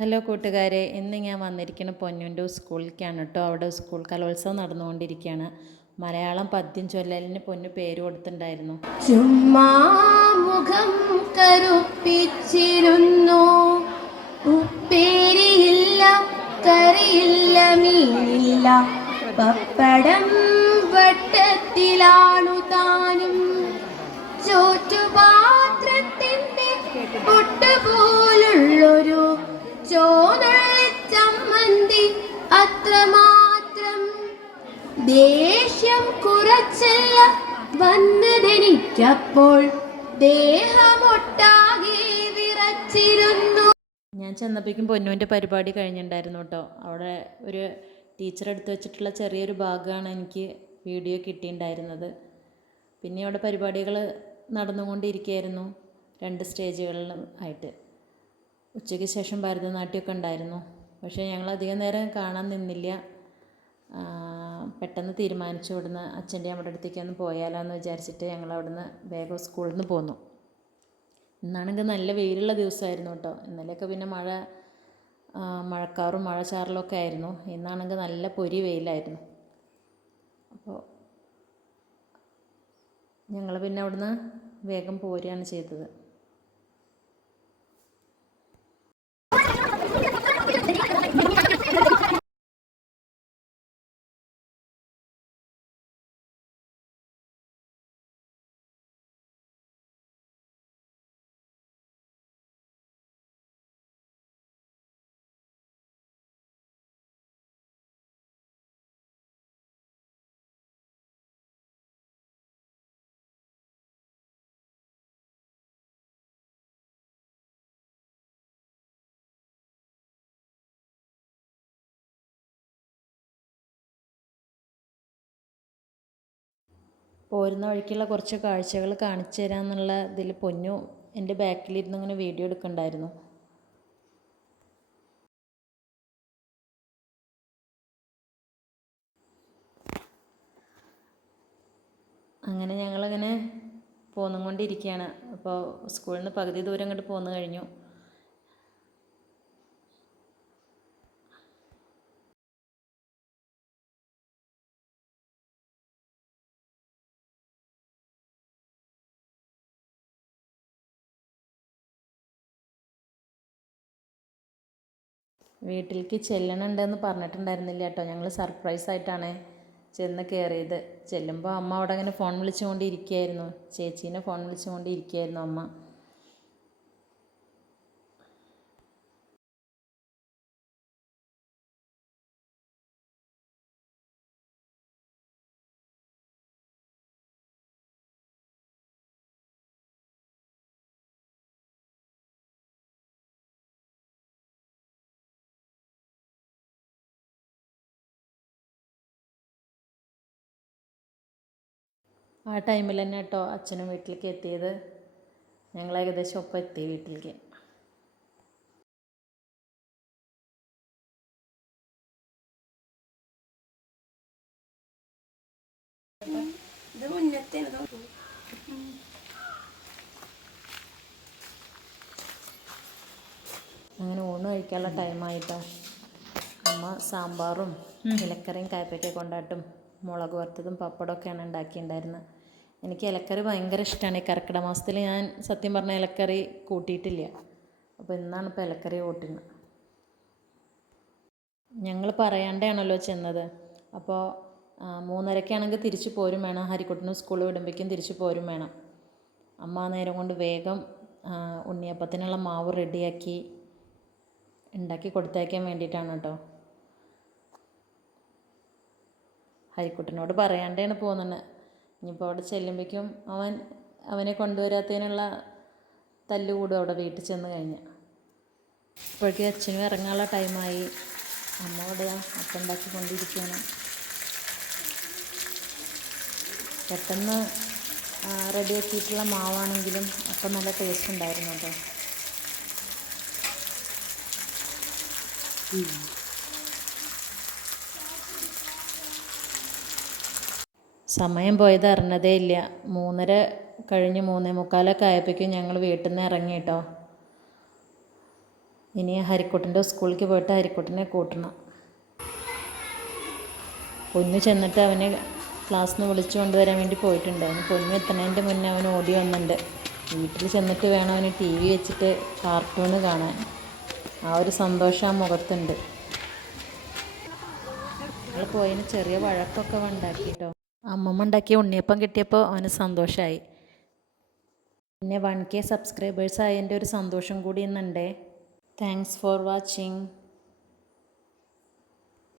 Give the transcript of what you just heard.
Hello കൂട്ടുകാരെ ഇന്ന് ഞാൻ വന്നിരിക്കുന്ന പൊന്നുന്റെ സ്കൂളിലേക്കാണ് കേട്ടോ. അവിടെ സ്കൂൾ കലോത്സവം നടന്നുകൊണ്ടിരിക്കുകയാണ്. മലയാളം പദ്യം ചൊല്ലലിന് പൊന്നു പേര് കൊടുത്തിട്ടുണ്ടായിരുന്നു. ചുമ്മാ മുഖം കറുപ്പിച്ചിരുന്നു. ഉപ്പേരിയില്ല കറിയില്ല മീനില്ല. പപ്പടം വട്ടത്തിലാണു താനും. ചോറ്റുപാത്രത്തിന്റെ പൊട്ടുപോലുള്ളൊരു ചോനള്ളി ചമ്മന്തി അത്രമാത്രം. ദേഷ്യം കുറച്ചല്ല വന്നതെനിക്കപ്പോൾ. ദേഹമൊട്ടാകെ വിറച്ചിരുന്നു. ഞാൻ ചെന്നപ്പോഴേക്കും പൊന്നുവിന്റെ പരിപാടി കഴിഞ്ഞിട്ടുണ്ടായിരുന്നു കേട്ടോ. അവിടെ ഒരു ടീച്ചർ എടുത്തു വെച്ചിട്ടുള്ള ചെറിയൊരു ഭാഗമാണ് എനിക്ക് വീഡിയോ കിട്ടിയിട്ടുണ്ടായിരുന്നത്. പിന്നെ അവിടെ പരിപാടികൾ നടന്നുകൊണ്ടിരിക്കുകയായിരുന്നു രണ്ട് സ്റ്റേജുകളിലും ആയിട്ട്. ഉച്ചയ്ക്ക് ശേഷം ഭരതനാട്യമൊക്കെ ഉണ്ടായിരുന്നു. പക്ഷേ ഞങ്ങൾ അധികം നേരം കാണാൻ നിന്നില്ല. പെട്ടെന്ന് തീരുമാനിച്ചു ഇവിടുന്ന് അച്ഛന്റെ അമ്മയുടെ അടുത്തേക്ക് ഒന്ന് പോയാലോ എന്ന് വിചാരിച്ചിട്ട് ഞങ്ങൾ അവിടുന്ന് വേഗം സ്കൂളിൽ നിന്ന് പോന്നു. ഇന്നാണെങ്കിൽ നല്ല വെയിലുള്ള ദിവസമായിരുന്നു കേട്ടോ. ഇന്നലെയൊക്കെ പിന്നെ മഴ മഴക്കാറും മഴ ചാറലൊക്കെ ആയിരുന്നു. ഇന്നാണെങ്കിൽ നല്ല പൊരി വെയിലായിരുന്നു. അപ്പോൾ ഞങ്ങൾ പിന്നെ അവിടുന്ന് വേഗം പോരുകയാണ് ചെയ്തത്. പോരുന്ന വഴിക്കുള്ള കുറച്ച് കാഴ്ചകൾ കാണിച്ചു തരാമെന്നുള്ള ഇതിൽ പൊന്നു എന്റെ ബാക്കിലിരുന്ന് ഇങ്ങനെ വീഡിയോ എടുക്കണ്ടായിരുന്നു. അങ്ങനെ ഞങ്ങളിങ്ങനെ പോന്നുകൊണ്ടിരിക്കുകയാണ്. അപ്പോൾ സ്കൂളിൽ നിന്ന് പകുതി ദൂരം അങ്ങോട്ട് പോന്നു കഴിഞ്ഞു. വീട്ടിലേക്ക് ചെല്ലണുണ്ടെന്ന് പറഞ്ഞിട്ടുണ്ടായിരുന്നില്ല കേട്ടോ. ഞങ്ങൾ സർപ്രൈസ് ആയിട്ടാണ് ചെന്ന് കയറിയത് ചെല്ലുമ്പോൾ അമ്മ അവിടെ അങ്ങനെ ഫോൺ വിളിച്ചുകൊണ്ട് ഇരിക്കുകയായിരുന്നു ചേച്ചീനെ ഫോൺ വിളിച്ചുകൊണ്ട് ഇരിക്കുകയായിരുന്നു അമ്മ. ആ ടൈമിൽ തന്നെ കേട്ടോ അച്ഛനും വീട്ടിലേക്ക് എത്തിയത്. ഞങ്ങൾ ഏകദേശം ഒപ്പം എത്തി വീട്ടിലേക്ക്. അങ്ങനെ ഊണ് കഴിക്കാനുള്ള ടൈമായിട്ടോ അമ്മ സാമ്പാറും ഇലക്കറിയും കായ്പയ്ക്ക കൊണ്ടാട്ടും മുളക് വറുത്തതും പപ്പടമൊക്കെയാണ് ഉണ്ടാക്കിയിട്ടുണ്ടായിരുന്നത്. എനിക്ക് ഇലക്കറി ഭയങ്കര ഇഷ്ടമാണ് ഈ കർക്കിടക മാസത്തിൽ ഞാൻ സത്യം പറഞ്ഞ ഇലക്കറി കൂട്ടിയിട്ടില്ല. അപ്പോൾ ഇന്നാണ് ഇപ്പോൾ ഇലക്കറി കൂട്ടുന്നത്. ഞങ്ങൾ പറയാണ്ടാണല്ലോ ചെന്നത്. അപ്പോൾ മൂന്നരക്കാണെങ്കിൽ തിരിച്ചു പോരും വേണം. ഹരിക്കുട്ടനും സ്കൂളിൽ വിടുമ്പോഴേക്കും തിരിച്ചു പോരും വേണം. അമ്മ നേരം കൊണ്ട് വേഗം ഉണ്ണിയപ്പത്തിനുള്ള മാവ് റെഡിയാക്കി ഉണ്ടാക്കി കൊടുത്തയക്കാൻ വേണ്ടിയിട്ടാണ് കേട്ടോ. ഹരിക്കുട്ടനോട് പറയാണ്ടാണ് പോകുന്നത് ഇനിയിപ്പോൾ അവിടെ ചെല്ലുമ്പോഴേക്കും അവൻ അവനെ കൊണ്ടുവരാത്തതിനുള്ള തല്ലുകൂടും അവിടെ വീട്ടിൽ ചെന്ന് കഴിഞ്ഞാൽ അപ്പോഴേക്കും അച്ഛനും ഇറങ്ങാനുള്ള ടൈമായി. അമ്മ അവിടെ അപ്പം ഉണ്ടാക്കിക്കൊണ്ടിരിക്കുകയാണ് പെട്ടെന്ന് റെഡിയാക്കിയിട്ടുള്ള മാവാണെങ്കിലും അപ്പം നല്ല ടേസ്റ്റ് ഉണ്ടായിരുന്നു കേട്ടോ. സമയം പോയത് അറിഞ്ഞതേ ഇല്ല. മൂന്നര കഴിഞ്ഞ് മൂന്നേ മുക്കാലൊക്കെ ആയപ്പോഴേക്കും ഞങ്ങൾ വീട്ടിൽ നിന്ന് ഇറങ്ങി കേട്ടോ. ഇനി ഹരിക്കുട്ടന്റെ സ്കൂളിലേക്ക് പോയിട്ട് ഹരിക്കുട്ടനെ കൂട്ടണം. പൊന്നു ചെന്നിട്ട് അവനെ ക്ലാസ്സിൽ നിന്ന് വിളിച്ചു കൊണ്ടുവരാൻ വേണ്ടി പോയിട്ടുണ്ട്. അവന് പൊന്നു എത്തണതിന്റെ മുന്നേ അവൻ ഓടി വന്നിട്ടുണ്ട്. വീട്ടിൽ ചെന്നിട്ട് വേണം അവന് ടി വി വെച്ചിട്ട് കാർട്ടൂണ് കാണാൻ. ആ ഒരു സന്തോഷം ആ മുഖത്തുണ്ട്. ഞങ്ങൾ പോയതിന് ചെറിയ വഴക്കൊക്കെ ഉണ്ടാക്കി കേട്ടോ. അമ്മമ്മ ഉണ്ടാക്കിയ ഉണ്ണിയപ്പം കിട്ടിയപ്പോൾ അവന് സന്തോഷമായി പിന്നെ വൺ കെ സബ്സ്ക്രൈബേഴ്സ് ആയതിന്റെ ഒരു സന്തോഷം കൂടി ഇന്നുണ്ടേ. Thanks for watching